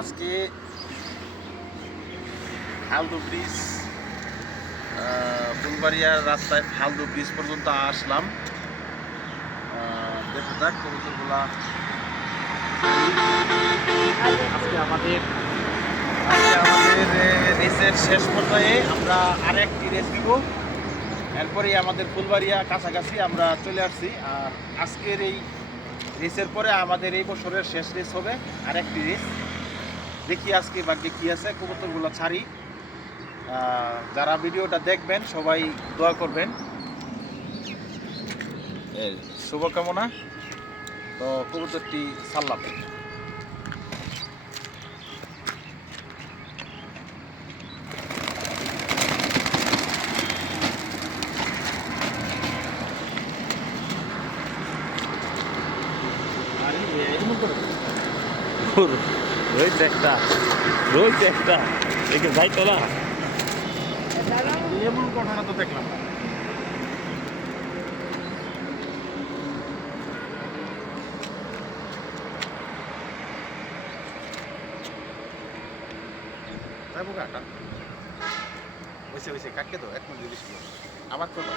আজকে হালদু ব্রিজ, ফুলবাড়িয়ার রাস্তায় হালদু ব্রিজ পর্যন্ত আসলাম। দেখা যাক কবুতরগুলা। আজকে আমাদের রেসের শেষ পর্যায়ে আমরা আরেকটি রেস দিব। এরপরেই আমাদের ফুলবাড়িয়া কাছাকাছি আমরা চলে আসছি। আর আজকের এই রেসের পরে আমাদের এই বছরের শেষ রেস হবে আরেকটি রেস। দেখি আজকে ভাগ্যে কী আছে। কবুতরগুলো ছাড়ি। যারা ভিডিওটা দেখবেন সবাই দোয়া করবেন, শুভকামনা। তো কবুতরটি ছাড়লাম। রয়েছে একটা একে যাইতো না। এমন ঘটনা তো দেখলাম। যাবো কাটা ওইসে কাটকে তো 1 মিনিট বেশি আবার করবো।